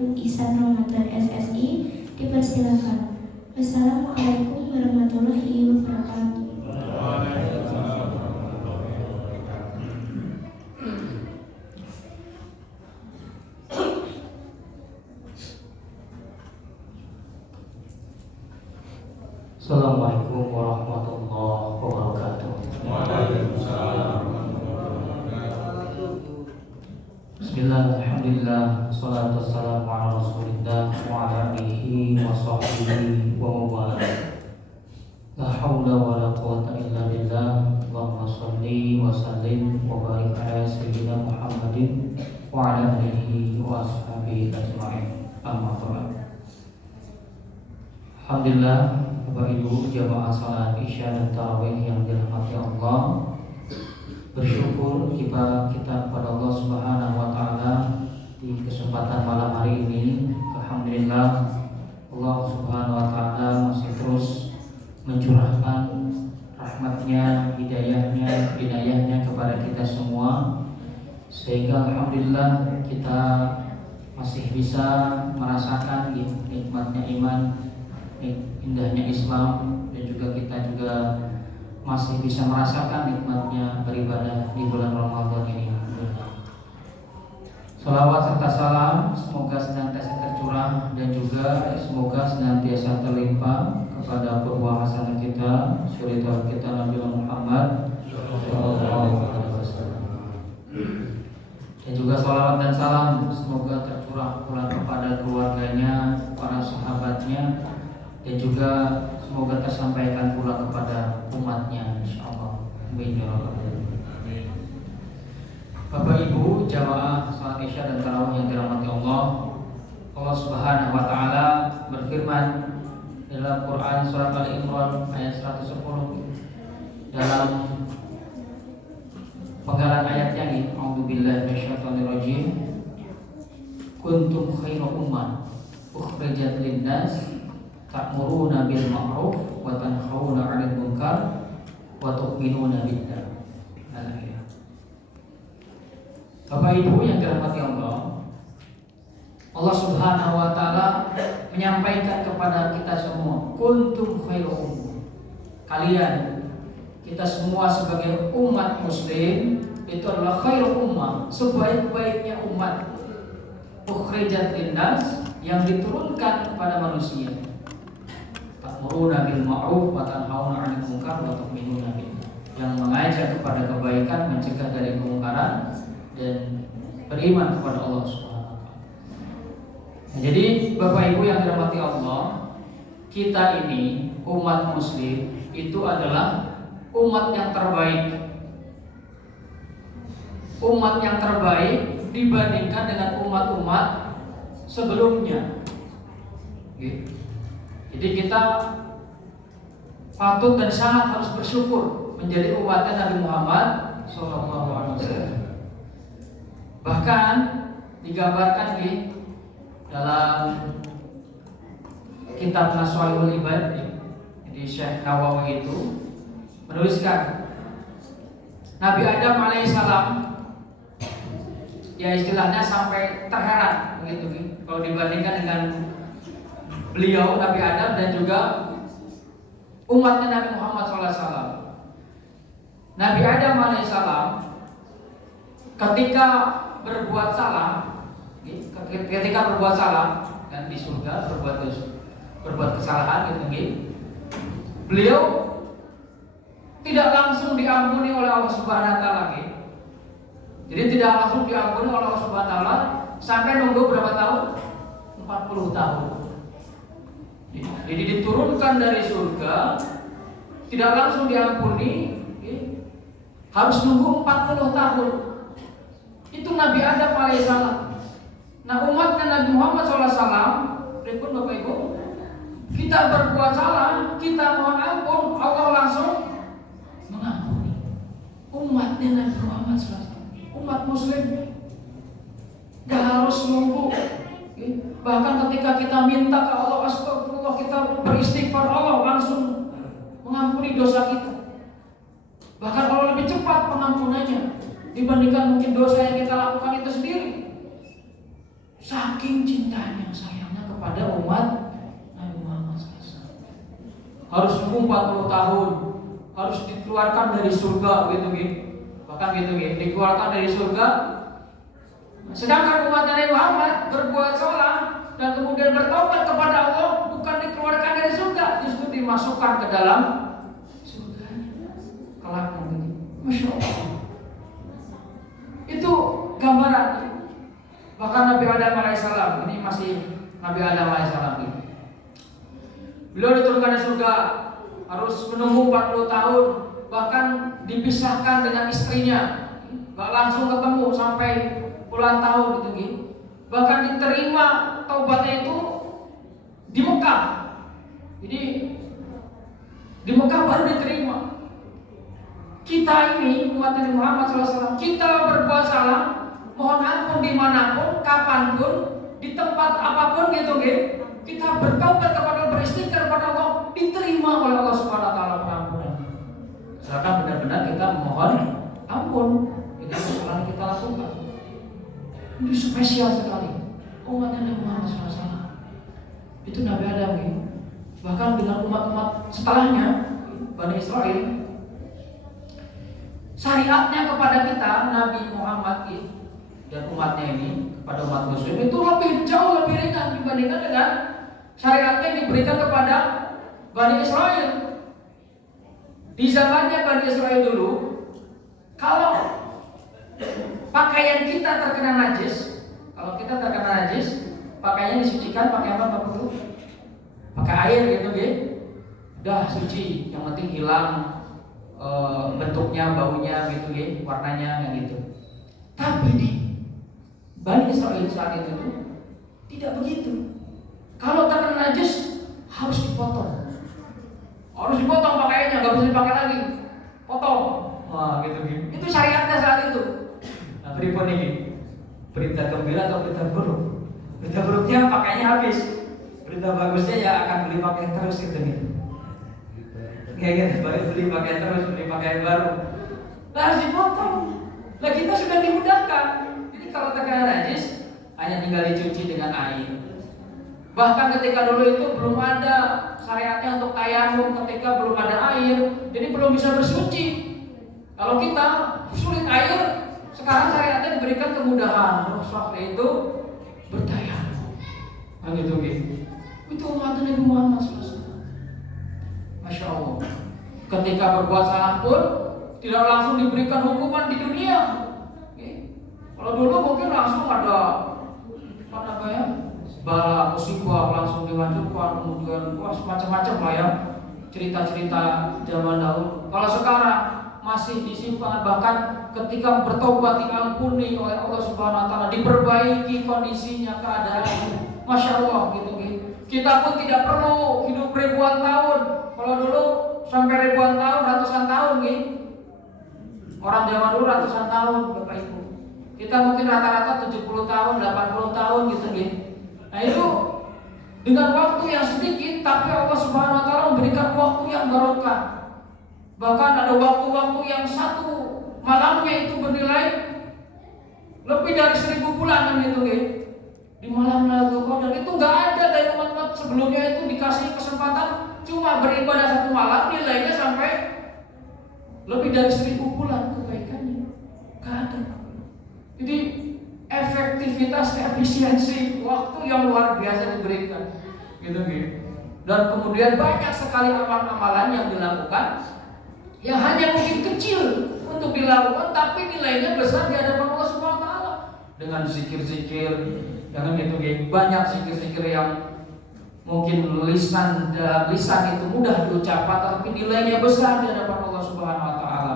Ihsan Ramadan SSI, dipersilakan. Wassalamualaikum warahmatullahi wabarakatuh. Assalamualaikum warahmatullahi wabarakatuh. Bismillah, alhamdulillah, salatu wassalamu ala rasulillah wa ala alihi wa sahbihi wa mawalah. La hawla wa la quwata illa billah. Allahumma salli wa sallim wa barik ala sayyidina Muhammadin wa ala alihi wa ashabihi ajma'in. Amma ba'd. Alhamdulillah, Bapak Ibu jamaah salat Isya dan Tarawih yang dirahmati Allah, bersyukur kita kepada Allah Subhanahu wa taala di kesempatan malam hari ini. Alhamdulillah, Allah Subhanahu wa taala masih terus mencurahkan rahmatnya, hidayahnya, inayahnya kepada kita semua, sehingga alhamdulillah kita masih bisa merasakan nikmatnya iman, indahnya Islam, dan juga kita masih bisa merasakan nikmatnya beribadah di bulan Ramadan ini. Salawat serta salam semoga senantiasa tercurah dan juga semoga senantiasa terlimpah kepada qudwah hasanah kita, suri kita Nabi Muhammad SAW. Dan juga salawat dan salam semoga tercurah pula kepada keluarganya, para sahabatnya, dan juga semoga tersampaikan pula kepada umatnya, insyaallah. Amin ya rabbal alamin. Bapak Ibu jamaah salat Isya dan Tarawih yang dirahmati Allah, Allah Subhanahu wa taala berfirman dalam Quran surat Al-Imran ayat 110 dalam penggalan ayatnya ini, a'udzubillahi minasyaitonirrajim. Kuntum khairu ummah ukhrijat lin-nas ta'muruna bil ma'ruf wa tanhauna 'anil munkar wa tu'minuna billah. Bapak Ibu yang dirahmati Allah, Allah Subhanahu wa taala menyampaikan kepada kita semua, kuntum khairu ummah. Kalian, kita semua sebagai umat muslim itu adalah khairu ummah, sebaik-baiknya umat. Ukhrijat linnas, yang diturunkan kepada manusia. Ta'muruna bil ma'ruf wa tanhauna 'anil munkar wa tu'minuna billah. Yang mengajak kepada kebaikan, mencegah dari kemungkaran, dan beriman kepada Allah Subhanahu wa taala. Jadi Bapak Ibu yang dirahmati Allah, kita ini umat muslim itu adalah umat yang terbaik. Umat yang terbaik dibandingkan dengan umat-umat sebelumnya. Jadi kita patut dan sangat harus bersyukur menjadi umatnya Nabi Muhammad SAW. Bahkan digambarkan di dalam kitab Naswaihul Ibad, jadi Syekh Nawawi itu menuliskan Nabi Adam alaihissalam, ya istilahnya sampai terheran begitu kalau dibandingkan dengan beliau Nabi Adam dan juga umatnya Nabi Muhammad SAW. Nabi Adam alaihissalam ketika berbuat salah dan di surga berbuat kesalahan beliau tidak langsung diampuni oleh Allah Subhanahu wa taala. Jadi tidak langsung diampuni oleh Allah Subhanahu wa taala sampai nunggu berapa tahun? 40 tahun. Jadi diturunkan dari surga, tidak langsung diampuni, harus nunggu 40 tahun. Itu Nabi Adam alaihissalam. Nah umatnya Nabi Muhammad SAW, berikut Bapak Ibu, kita berbuat salah, kita mohon ampun, Allah langsung mengampuni. Umatnya Nabi Muhammad SAW, umat muslim, gak harus nunggu. Bahkan ketika kita minta ke Allah, astagfirullah, kita beristighfar, Allah langsung mengampuni dosa kita. Bahkan Allah lebih cepat pengampunannya dibandingkan mungkin dosa yang kita lakukan itu sendiri. Saking cintanya, sayangnya kepada umat Nabi Muhammad SAW. Harus nunggu 40 tahun, harus dikeluarkan dari surga gitu. Bahkan gitu, dikeluarkan dari surga. Sedangkan umat Nabi Muhammad berbuat salah dan kemudian bertobat kepada Allah, bukan dikeluarkan dari surga, justru dimasukkan ke dalam surga. Kelak nanti. Masya Allah. Itu gambaran. Bahkan Nabi Adam alaihissalam, ini masih Nabi Adam alaihissalam ini. Beliau diturunkan dari surga, harus menunggu 40 tahun, bahkan dipisahkan dengan istrinya, gak langsung ketemu sampai puluhan tahun gitu. Bahkan diterima taubatnya itu di Mekah. Jadi di Mekah baru diterima. Kita ini umat Nabi Muhammad SAW, kita berbuat salah, mohon ampun dimanapun, kapanpun, di tempat apapun gitu, kita bertaubat kepada Allah, beristighfar kepada Allah, diterima oleh Allah Subhanahu Wa Taala pengampunan. Asalkan benar-benar kita mohon ampun, itu kesalahan kita lakukan. Ini spesial sekali umat Nabi Muhammad SAW. Itu Nabi Adam, bahkan dengan umat-umat setelahnya, Bani Israel. Syariatnya kepada kita Nabi Muhammad dan umatnya ini kepada umat muslim itu jauh lebih ringan dibandingkan dengan syariatnya yang diberikan kepada Bani Israel. Di zamannya Bani Israel dulu, kalau pakaian kita terkena najis, pakaiannya disucikan pakai apa dulu? Pakai air gitu, udah suci, yang penting hilang bentuknya, baunya gitu, warnanya gitu. Tapi di Bani Israel saat itu tidak begitu. Kalau terkena najis harus dipotong. Pakaiannya, nggak bisa dipakai lagi. Potong. Wah, gitu. Itu syariatnya saat itu. Nah, berikut ini berita gembira atau berita buruk? Berita buruknya pakaiannya habis. Berita bagusnya ya akan beli pakaian terus gitu. Kayak gitu, beli pakaian terus, beli pakaian baru. Harus dipotong. Nah, kita sudah dimudahkan. Jadi kalau terkena najis hanya tinggal dicuci dengan air. Bahkan ketika dulu itu belum ada syariatnya untuk tayamum, ketika belum ada air, jadi belum bisa bersuci. Kalau kita sulit air, sekarang syariatnya diberikan kemudahan, yaitu bertayamum. Nah, gitu. Itu umat Nabi Muhammad SAW. Masya Allah. Ketika berbuat salah pun tidak langsung diberikan hukuman di dunia. Kalau dulu mungkin langsung ada bala musibah langsung dihancurkan, kemudian macam-macam lah ya cerita-cerita zaman dahulu. Kalau sekarang masih disimpan, bahkan ketika bertobat diampuni oleh Allah Subhanahu Wa Taala, diperbaiki kondisinya, keadaannya. Masya Allah gitu. Kita pun tidak perlu hidup ribuan tahun. Kalau dulu sampai ribuan tahun, ratusan tahun Orang zaman dulu ratusan tahun, Bapak Ibu. Kita mungkin rata-rata 70 tahun, 80 tahun gitu. Nah itu dengan waktu yang sedikit, tapi Allah Subhanahu Wa Taala memberikan waktu yang barokah. Bahkan ada waktu-waktu yang satu malamnya itu bernilai lebih dari 1000 bulan gitu. Di malam Lailatul Qadar itu nggak ada dari umat-umat sebelumnya itu dikasih kesempatan cuma beribadah satu malam, nilainya sampai lebih dari 1000 bulan kebaikannya. Nggak ada. Jadi efektivitas, efisiensi waktu yang luar biasa diberikan gitu. Dan kemudian banyak sekali amalan-amalan yang dilakukan yang hanya mungkin kecil untuk dilakukan, tapi nilainya besar di hadapan Allah Subhanahu Wa Taala. Dengan zikir-zikir, dengan banyak zikir-zikir yang mungkin lisan itu mudah diucapkan, tapi nilainya besar di hadapan Allah Subhanahu Wa Taala.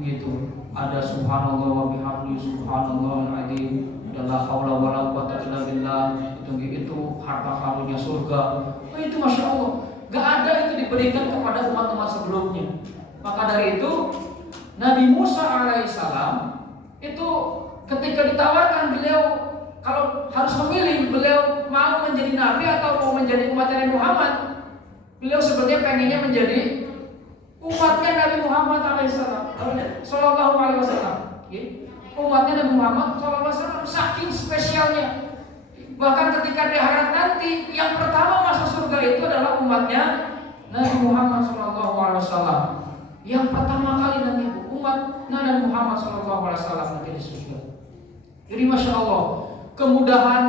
Gitu. Ada subhanallah wa bihamdi subhanallahul azim, la haula wala quwwata illa billah. Itu harta karunnya surga. Itu masya Allah. Gak ada itu diberikan kepada umat-umat sebelumnya. Maka dari itu Nabi Musa alaihissalam itu ketika ditawarkan, beliau kalau harus memilih, beliau mau menjadi nabi atau mau menjadi umat Nabi Muhammad, beliau sebenarnya pengennya menjadi umatnya Nabi Muhammad sallallahu alaihi wasallam. Umatnya Nabi Muhammad sallallahu alaihi wasallam saking spesialnya. Bahkan ketika di akhirat nanti, yang pertama masuk surga itu adalah umatnya Nabi Muhammad SAW. Yang pertama kali nanti umat Nabi Muhammad SAW nanti di surga. Jadi Masya Allah, kemudahan,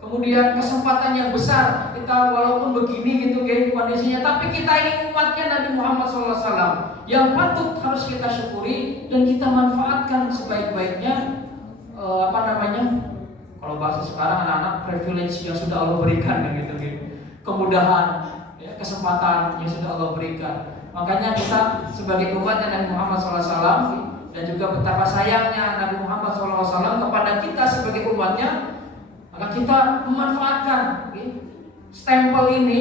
kemudian kesempatan yang besar. Kita walaupun begini gitu kondisinya, tapi kita ini umatnya Nabi Muhammad SAW yang patut harus kita syukuri dan kita manfaatkan sebaik-baiknya. Kalau bahasa sekarang anak-anak privilege yang sudah Allah berikan gitu. Kemudahan, ya, kesempatan yang sudah Allah berikan. Makanya kita sebagai umatnya Nabi Muhammad SAW dan juga betapa sayangnya Nabi Muhammad SAW kepada kita sebagai umatnya, maka kita memanfaatkan stempel ini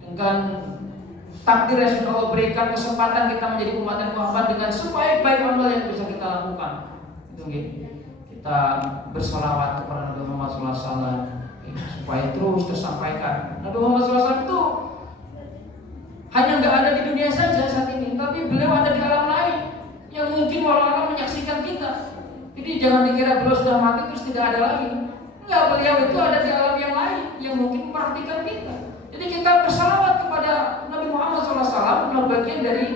dengan takdir yang sudah Allah berikan, kesempatan kita menjadi umat Nabi Muhammad dengan sebaik-baik amal yang bisa kita lakukan. Kita bersolawat kepada Nabi Muhammad SAW supaya terus tersampaikan. Nabi Muhammad SAW itu hanya nggak ada di dunia saja saat ini, tapi beliau ada di alam lain yang mungkin orang-orang menyaksikan kita. Jadi jangan dikira beliau sudah mati terus tidak ada lagi. Enggak, beliau itu ada di alam yang lain yang mungkin memperhatikan kita. Jadi kita bersalawat kepada Nabi Muhammad SAW adalah bagian dari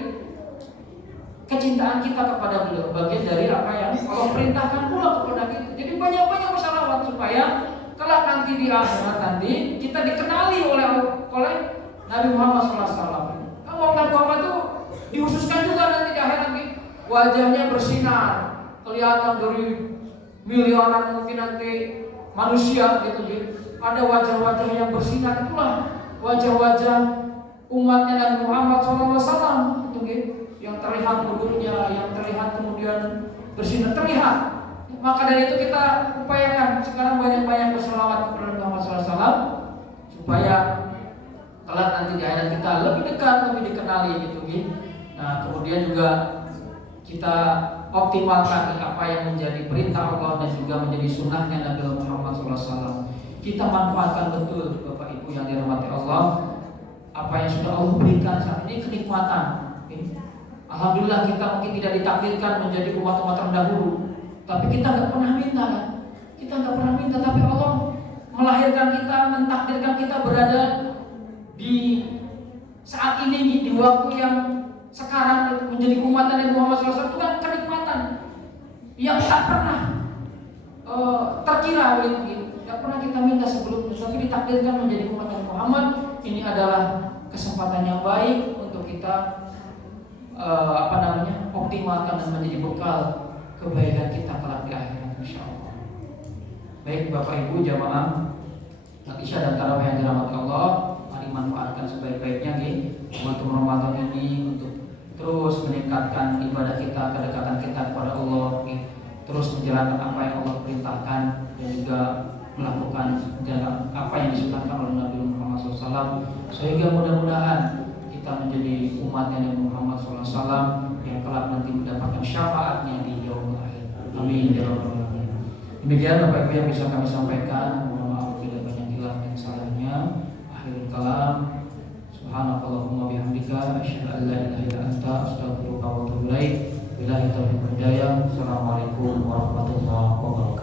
kecintaan kita kepada beliau, bagian dari apa yang Allah perintahkan pula kepada kita. Jadi banyak-banyak bersalawat supaya kelak nanti di akhirat nanti kita dikenali oleh Nabi Muhammad SAW. Kalau Nabi Muhammad itu dihususkan juga nanti di akhirat, wajahnya bersinar, kelihatan dari miliaran mungkin nanti manusia gitu. Ada wajah-wajah yang bersinar, itulah wajah-wajah umatnya Nabi Muhammad SAW gitu. Yang terlihat wudhunya, yang terlihat kemudian bersinar, terlihat. Maka dari itu kita upayakan sekarang banyak-banyak berselawat kepada Nabi Muhammad SAW supaya kelak nanti di akhirat kita lebih dekat, lebih dikenali gitu. Nah kemudian juga kita optimalkan apa yang menjadi perintah Allah dan juga menjadi sunnahnya Nabi Muhammad SAW. Kita manfaatkan betul Bapak Ibu yang dirahmati Allah, apa yang sudah Allah berikan saat ini kenikmatan. Alhamdulillah kita mungkin tidak ditakdirkan menjadi umat-umat terdahulu, tapi kita nggak pernah minta kan? Kita nggak pernah minta, tapi Allah melahirkan kita, mentakdirkan kita berada di saat ini di waktu yang sekarang menjadi umat Nabi Muhammad SAW. Itu kan kenikmatan yang tak pernah terkira oleh kita. Tak pernah kita minta sebelumnya, tapi ditakdirkan menjadi umat Nabi Muhammad. Ini adalah kesempatan yang baik untuk kita optimalkan dan menjadi bekal kebaikan kita kelak di akhirat insyaallah. Baik Bapak Ibu jamaah Isya dan tarawih yang dirahmati Allah, mari manfaatkan sebaik-baiknya untuk Ramadan ini untuk terus meningkatkan ibadah kita, kedekatan kita kepada Allah, terus menjalankan apa yang Allah perintahkan dan juga melakukan apa yang disunnahkan oleh Nabi Muhammad SAW, sehingga mudah-mudahan kita menjadi umatnya Nabi Muhammad SAW yang kelak nanti mendapatkan syafaatnya di yaumul akhir. Amin ya rabbal alamin. Demikian Bapak Ibu yang bisa kami sampaikan. Mohon maaf bila banyak hilaf dan salahnya. Akhirul kalam. Subhanakallahumma bihamdika asyhadu an la ilaha illa anta astaghfiruka wa atubu ilaik. Billahi taufiq wal hidayah. Assalamualaikum warahmatullahi wabarakatuh.